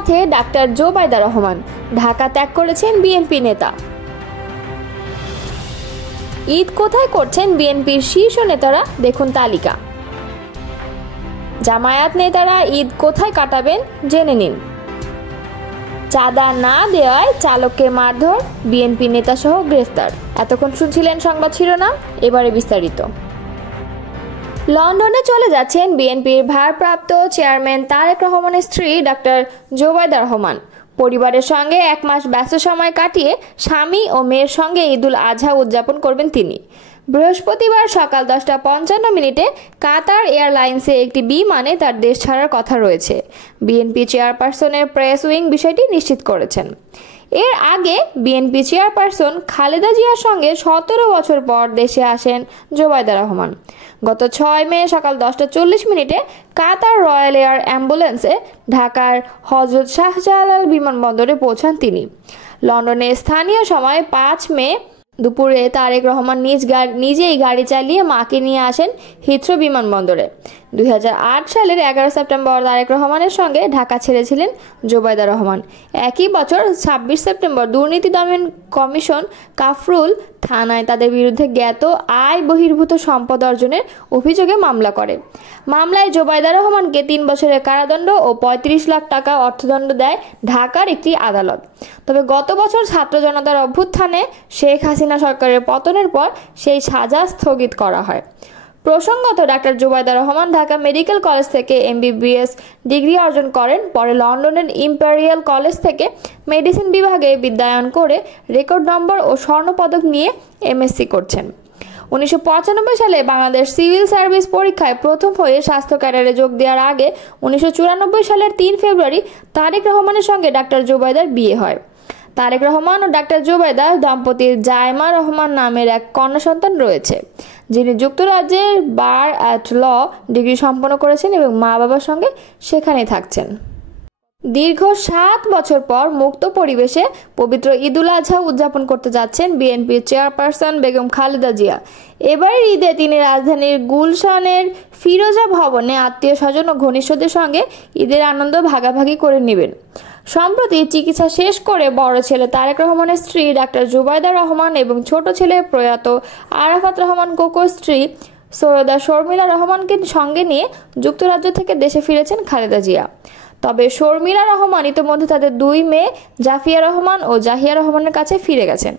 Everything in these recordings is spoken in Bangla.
পথে ডাক্তার জোবাইদা রহমান, ঢাকা ত্যাগ করেছেন বিএনপি নেতা। ঈদ কোথায় করছেন বিএনপির শীর্ষ নেতারা, দেখুন তালিকা। জামায়াত নেতারা ঈদ কোথায় কাটাবেন জেনে নিন। চাঁদা না দেওয়ায় চালককে মারধর, বিএনপি নেতা সহ গ্রেফতার। এতক্ষণ শুনছিলেন সংবাদ শিরোনাম, এবারে বিস্তারিত। লন্ডনে চলে যাচ্ছেন বিএনপির ভারপ্রাপ্ত চেয়ারম্যান তারেক রহমানের স্ত্রী ডাক্তার জোবাইদা রহমান। পরিবারের সঙ্গে এক মাস ব্যস্ত সময় কাটিয়ে স্বামী ও মেয়ের সঙ্গে ঈদুল আজহা উদযাপন করবেন তিনি। বৃহস্পতিবার সকাল 10:55 কাতার এয়ারলাইন্সে একটি বিমানে তার দেশ ছাড়ার কথা রয়েছে। বিএনপি চেয়ারপারসনের প্রেস উইং বিষয়টি নিশ্চিত করেছেন। এর আগে বিএনপি চেয়ারপারসন খালেদা জিয়ার সঙ্গে 17 বছর পর দেশে আসেন জোবাইদা রহমান। গত 6 মে সকাল 10:40 কাতার রয়্যাল এয়ার অ্যাম্বুলেন্সে ঢাকার হযরত শাহজালাল বিমানবন্দরে পৌঁছান তিনি। লন্ডনে স্থানীয় সময় 5 মে দুপুরে তারেক রহমান নিজেই গাড়ি চালিয়ে মাকে নিয়ে আসেন হিথ্রো বিমানবন্দরে। 2008 সালের 11 সেপ্টেম্বর তারেক রহমানের সঙ্গে ঢাকা ছেড়েছিলেন জোবাইদা রহমান। একই বছর 26 সেপ্টেম্বর দুর্নীতি দমন কমিশন কাফরুল থানায় তাদের বিরুদ্ধে জ্ঞাত আয় বহির্ভূত সম্পদ অর্জনের অভিযোগে মামলা করে। মামলায় জোবাইদা রহমানকে 3 বছরের কারাদণ্ড ও 35 লাখ টাকা অর্থদণ্ড দেয় ঢাকার একটি আদালত। তবে গত বছর ছাত্র জনতার অভ্যুত্থানে শেখ হাসিনা সরকারের পতনের পর সেই সাজা স্থগিত করা হয়। প্রসঙ্গত, doctor Zubaida Rahman Dhaka medical college থেকে MBBS ডিগ্রি অর্জন করেন। পরে লন্ডনের ইম্পেরিয়াল কলেজ থেকে মেডিসিন বিভাগে বিদ্যায়ন করে রেকর্ড নম্বর ও স্বর্ণপদক নিয়ে MSc করছেন। 1995 সালে বাংলাদেশ সিভিল সার্ভিস পরীক্ষায় প্রথম হয়ে স্বাস্থ্য ক্যাডারে যোগ দেওয়ার আগে 1994 সালের 3 ফেব্রুয়ারি তারেক রহমানের সঙ্গে ডাক্তার জোবাইদার বিয়ে হয়। তারেক রহমান ও ডাক্তার জোবাইদা দম্পতির জায়মা রহমান নামের এক কন্যা সন্তান রয়েছে, যিনি যুক্তরাজ্যের বার অ্যাট ল ডিগ্রি সম্পন্ন করেছেন এবং মা বাবার সঙ্গে সেখানেই থাকছেন। দীর্ঘ 7 বছর পর মুক্ত পরিবেশে পবিত্র ঈদুল আজহা উদযাপন করতে যাচ্ছেন বিএনপির চেয়ারপারসন বেগম খালেদা জিয়া। এবারের ঈদে তিনি রাজধানীর গুলশানের ফিরোজা ভবনে আত্মীয় স্বজন ও ঘনিষ্ঠদের সঙ্গে ঈদের আনন্দ ভাগাভাগি করে নেবেন। সম্প্রতি চিকিৎসা শেষ করে বড় ছেলে তারেক রহমানের স্ত্রী ডাক্তার জোবাইদা রহমান এবং ছোট ছেলে প্রয়াত আরাফাত রহমান কোকোর স্ত্রী সৈয়দা শর্মিলা রহমানকে সঙ্গে নিয়ে যুক্তরাজ্য থেকে দেশে ফিরেছেন খালেদা জিয়া। তবে শর্মিলা রহমান ইতিমধ্যে তাদের 2 মেয়ে জাফিয়া রহমান ও জাহিয়া রহমানের কাছে ফিরে গেছেন।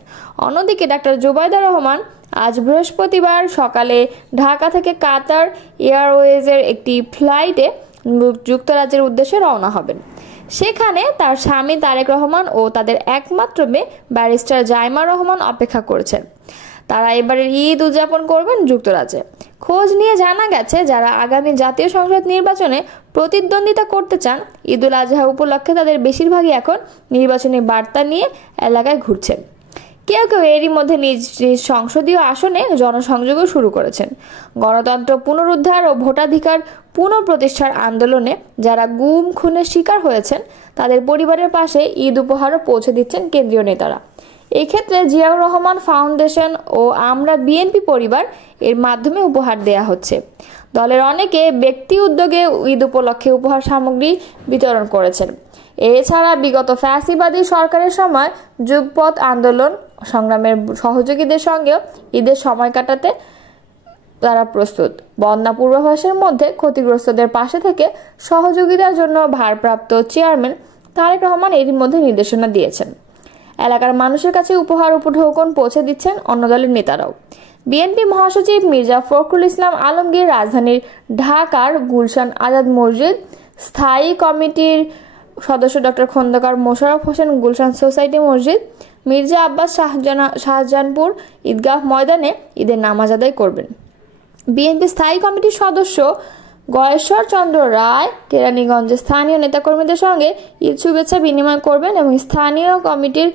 অন্যদিকে ডাক্তার জোবাইদা রহমান আজ বৃহস্পতিবার সকালে ঢাকা থেকে কাতার এয়ারওয়েজের একটি ফ্লাইটে যুক্তরাজ্যের উদ্দেশ্যে রওনা হবেন। সেখানে তার স্বামী তারেক রহমান ও তাদের একমাত্র মেয়ে ব্যারিস্টার জাইমা রহমান অপেক্ষা করেছেন। তারা এবারের ঈদ উদযাপন করবেন যুক্তরাজ্যে। খোঁজ নিয়ে জানা গেছে, যারা আগামী জাতীয় সংসদ নির্বাচনে প্রতিদ্বন্দ্বিতা করতে চান, ঈদুল আজহা উপলক্ষে তাদের বেশিরভাগই এখন নির্বাচনী বার্তা নিয়ে এলাকায় ঘুরছেন। কেউ কেউ এরই মধ্যে নিজ নিজ সংসদীয় আসনে জনসংযোগও শুরু করেছেন। গণতন্ত্র পুনরুদ্ধার ও ভোটাধিকার পুনঃপ্রতিষ্ঠার আন্দোলনে যারা গুম খুনের শিকার হয়েছেন, তাদের পরিবারের পাশে ঈদ উপহারও পৌঁছে দিচ্ছেন কেন্দ্রীয় নেতারা। এই ক্ষেত্রে জিয়াউর রহমান ফাউন্ডেশন ও আমরা বিএনপি পরিবার এর মাধ্যমে উপহার দেয়া হচ্ছে। দলের অনেকে ব্যক্তি উদ্যোগে ঈদ উপলক্ষে উপহার সামগ্রী বিতরণ করেছেন। এছাড়া বিগত ফ্যাসিবাদী সরকারের সময় যুগপৎ আন্দোলন সংগ্রামের সহযোগীদের সঙ্গেও ঈদের সময় কাটাতে তারা প্রস্তুত। বন্যা পূর্বাভাসের মধ্যে ক্ষতিগ্রস্তদের পাশে থেকে সহযোগিতার জন্য ভারপ্রাপ্ত চেয়ারম্যান তারেক রহমান এরই মধ্যে নির্দেশনা দিয়েছেন। এলাকার মানুষের কাছে উপহার উপঢৌকন পৌঁছে দিচ্ছেন অন্য দলের নেতারাও। বিএনপি মহাসচিব মির্জা ফখরুল ইসলাম আলমগীর রাজধানীর ঢাকার গুলশান আজাদ মসজিদ স্থায়ী কমিটির সদস্য ডক্টর খন্দকার মোশাররফ হোসেন গুলশান সোসাইটি মসজিদ মির্জা আব্বাস শাহজাহানপুর ঈদগাহ ময়দানে ঈদের নামাজ আদায় করবেন। বিএনপি স্থায়ী কমিটির সদস্য গয়েশ্বর চন্দ্র রায় কেরানীগঞ্জে স্থানীয় নেতাকর্মীদের সঙ্গে ঈদ শুভেচ্ছা বিনিময় করবেন এবং স্থানীয় কমিটির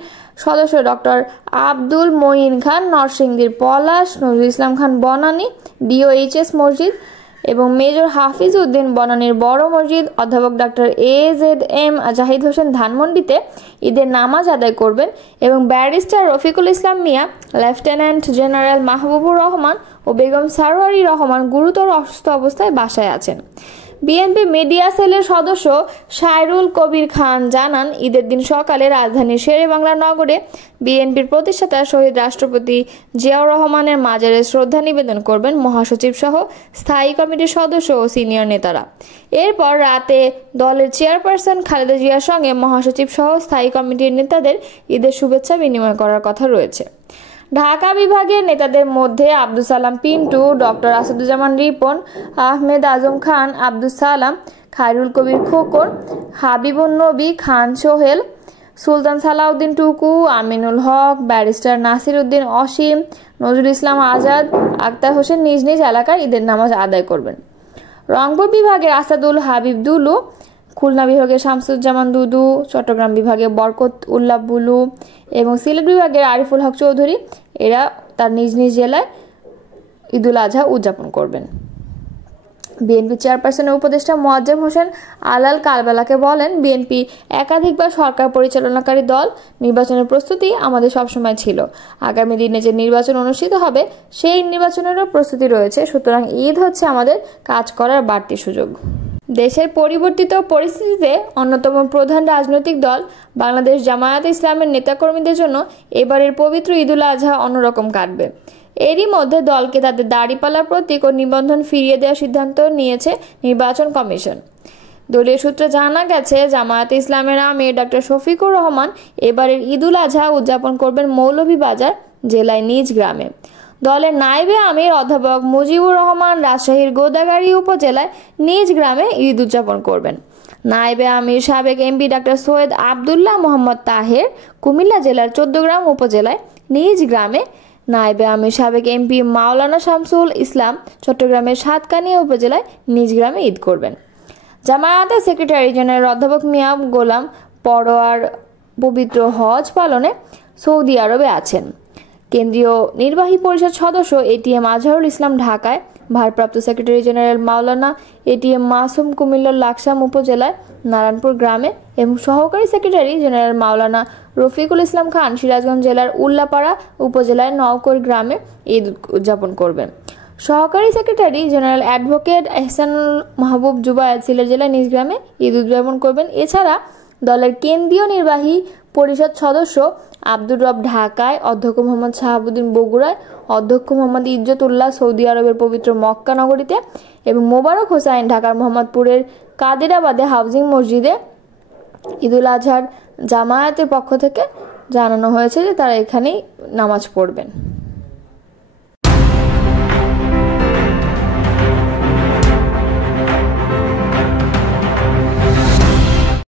সদস্য ডক্টর আব্দুল মঈন খান নরসিংদীর পলাশ, নজরুল ইসলাম খান বনানী DOHS মসজিদ এবং মেজর হাফিজ উদ্দিন বনানীর বড় মসজিদ, অধ্যাপক ডক্টর AZM জাহিদ হোসেন ধানমন্ডিতে ঈদের নামাজ আদায় করবেন এবং barrister Rafiqul Islam Mia, lieutenant general Mahbubur Rahman ও বেগম সারোয়ারি রহমান গুরুতর অসুস্থ অবস্থায় বাসায় আছেন। বিএনপি মিডিয়া সেলের সদস্য সাইরুল কবির খান জানান, ঈদের দিন সকালে রাজধানীর শেরেবাংলা নগরে বিএনপির প্রতিষ্ঠাতা শহীদ রাষ্ট্রপতি জিয়াউর রহমানের মাজারে শ্রদ্ধা নিবেদন করবেন মহাসচিব সহ স্থায়ী কমিটির সদস্য ও সিনিয়র নেতারা। এরপর রাতে দলের চেয়ারপারসন খালেদা জিয়ার সঙ্গে মহাসচিব সহ স্থায়ী কমিটির নেতাদের ঈদের শুভেচ্ছা বিনিময় করার কথা রয়েছে। ঢাকা বিভাগের নেতাদের মধ্যে আব্দুল সালাম পিন্টু, ডক্টর আসাদুজ্জামান রিপন, আহমেদ আজম খান, আব্দুল সালাম, খায়রুল কবির খোকন, হাবিবুন নবী খান সোহেল, সুলতান সালাউদ্দিন টুকু, আমিনুল হক, ব্যারিস্টার নাসির উদ্দিন অসীম, নজরুল ইসলাম আজাদ, আক্তার হোসেন নিজ নিজ এলাকায় ঈদের নামাজ আদায় করবেন। রংপুর বিভাগের আসাদুল হাবিব দুলু, খুলনা বিভাগের শামসুজ্জামান দুদু, চট্টগ্রাম বিভাগের বরকত উল্লাহ বুলু এবং সিলেট বিভাগের আরিফুল হক চৌধুরী এরা তার নিজ নিজ জেলায় ঈদুল আজহা উদযাপন করবেন। বিএনপি চেয়ারপারসনের উপদেষ্টা মোয়াজ্জেম হোসেন আলাল কালবেলাকে বলেন, বিএনপি একাধিকবার সরকার পরিচালনাকারী দল, নির্বাচনের প্রস্তুতি আমাদের সবসময় ছিল। আগামী দিনে যে নির্বাচন অনুষ্ঠিত হবে সেই নির্বাচনেরও প্রস্তুতি রয়েছে, সুতরাং ঈদ হচ্ছে আমাদের কাজ করার বাড়তি সুযোগ। দেশের পরিবর্তিত পরিস্থিতিতে অন্যতম প্রধান রাজনৈতিক দল বাংলাদেশ জামায়াতে ইসলামের নেতাকর্মীদের জন্য এবারের পবিত্র ঈদুল আজহা অন্যরকম কাটবে। এরই মধ্যে দলকে তাদের দাড়িপাল্লা প্রতীক ও নিবন্ধন ফিরিয়ে দেওয়ার সিদ্ধান্ত নিয়েছে নির্বাচন কমিশন। দলীয় সূত্রে জানা গেছে, জামায়াতে ইসলামের আমির ডক্টর শফিকুর রহমান এবারের ঈদুল আজহা উদযাপন করবেন মৌলভীবাজার জেলায় নিজ গ্রামে। দলের নায়েবে আমির অধ্যাপক মুজিবুর রহমান রাজশাহীর গোদাগাড়ী উপজেলায় নিজ গ্রামে ঈদ উদযাপন করবেন। নায়েবে আমির সাবেক এমপি ডাক্তার সৈয়দ আবদুল্লাহ মোহাম্মদ তাহের কুমিল্লা জেলার 14 উপজেলায় নিজ গ্রামে, নায়েবে আমির সাবেক এমপি মাওলানা শামসুল ইসলাম চট্টগ্রামের সাতকানিয়া উপজেলায় নিজ গ্রামে ঈদ করবেন। জামায়াতের সেক্রেটারি জেনারেল অধ্যাপক মিয়া গোলাম পরোয়ার পবিত্র হজ পালনে সৌদি আরবে আছেন। কেন্দ্রীয় নির্বাহী পরিষদ সদস্য এটিএম আজহারুল ইসলাম ঢাকায়, ভারপ্রাপ্ত সেক্রেটারি জেনারেল মাওলানা এটিএম মাসুম কুমিল্লার লাকসাম উপজেলায় নারায়ণপুর গ্রামে এবং সহকারী সেক্রেটারি জেনারেল মাওলানা রফিকুল ইসলাম খান সিরাজগঞ্জ জেলার উল্লাপাড়া উপজেলায় নওকর গ্রামে ঈদ উদযাপন করবেন। সহকারী সেক্রেটারি জেনারেল অ্যাডভোকেট এহসানুল মাহবুব জুবায়ের সিলেট জেলায় নিজ গ্রামে ঈদ উদযাপন করবেন। এছাড়া দলের কেন্দ্রীয় নির্বাহী পরিষদ সদস্য আব্দুর রব ঢাকায়, অধ্যক্ষ মোহাম্মদ শাহাবুদ্দিন বগুড়ায়, অধ্যক্ষ মোহাম্মদ ইজ্জতুল্লাহ সৌদি আরবের পবিত্র মক্কা নগরীতে এবং মোবারক হোসাইন ঢাকার মোহাম্মদপুরের কাদিরাবাদে হাউজিং মসজিদে ঈদুল আজহার জামায়াতের পক্ষ থেকে জানানো হয়েছে যে তারা এখানেই নামাজ পড়বেন।